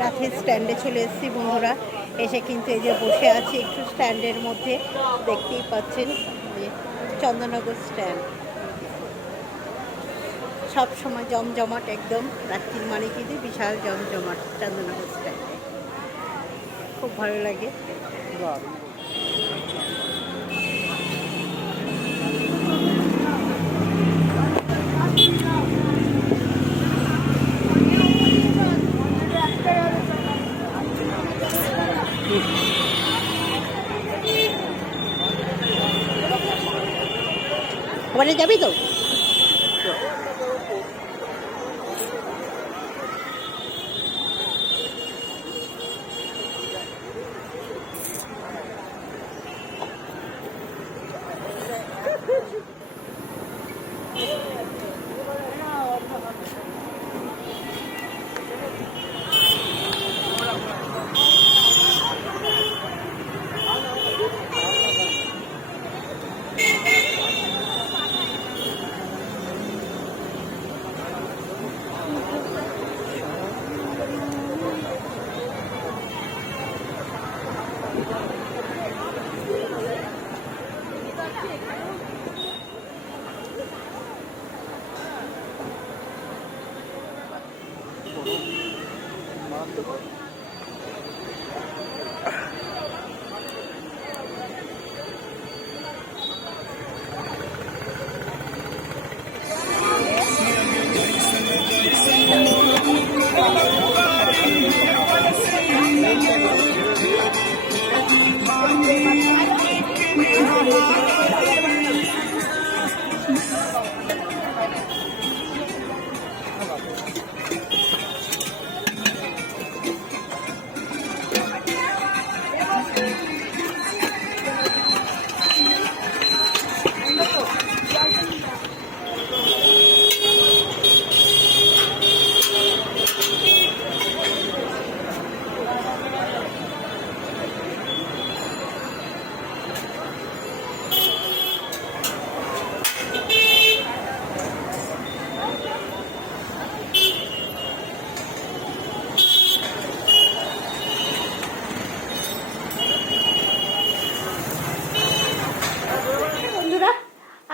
রাতের স্ট্যান্ডে চলে এসেছি বন্ধুরা। এসে কিন্তু এই যে বসে আছি একটু স্ট্যান্ডের মধ্যে, দেখতেই পাচ্ছেন যে চন্দননগর স্ট্যান্ড সব সময় জমজমাট একদম। রাত্রির মানে কিন্তু বিশাল জমজমাট চন্দননগর স্ট্যান্ডে, খুব ভালো লাগে। ওখানে যাবি তো?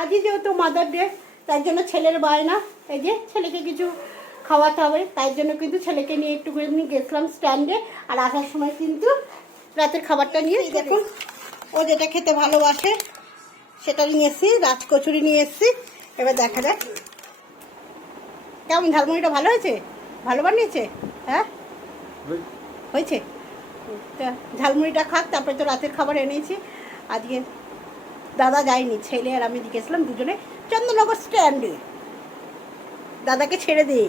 আজই যেহেতু মাদার ডে, তার জন্য ছেলের বায়না, এই যে ছেলেকে কিছু খাওয়াতে হবে, তাই জন্য কিন্তু ছেলেকে নিয়ে একটুখানি গেছিলাম স্ট্যান্ডে। আর আসার সময় কিন্তু রাতের খাবারটা নিয়ে, দেখুন ও যেটা খেতে ভালোবাসে সেটা নিয়ে এসেছি, রাজকচুরি নিয়ে এসেছি। এবার দেখা যাক কেমন, ঝালমুড়িটা ভালো হয়েছে? ভালো বানিয়েছে? হ্যাঁ হয়েছে। তা ঝালমুড়িটা খাক, তারপরে তো রাতের খাবার এনেছি। আজকে দাদা যায়নি, ছেলে আর আমি গেছিলাম দুজনে চন্দননগর স্ট্যান্ডে। দাদাকে ছেড়ে দিই।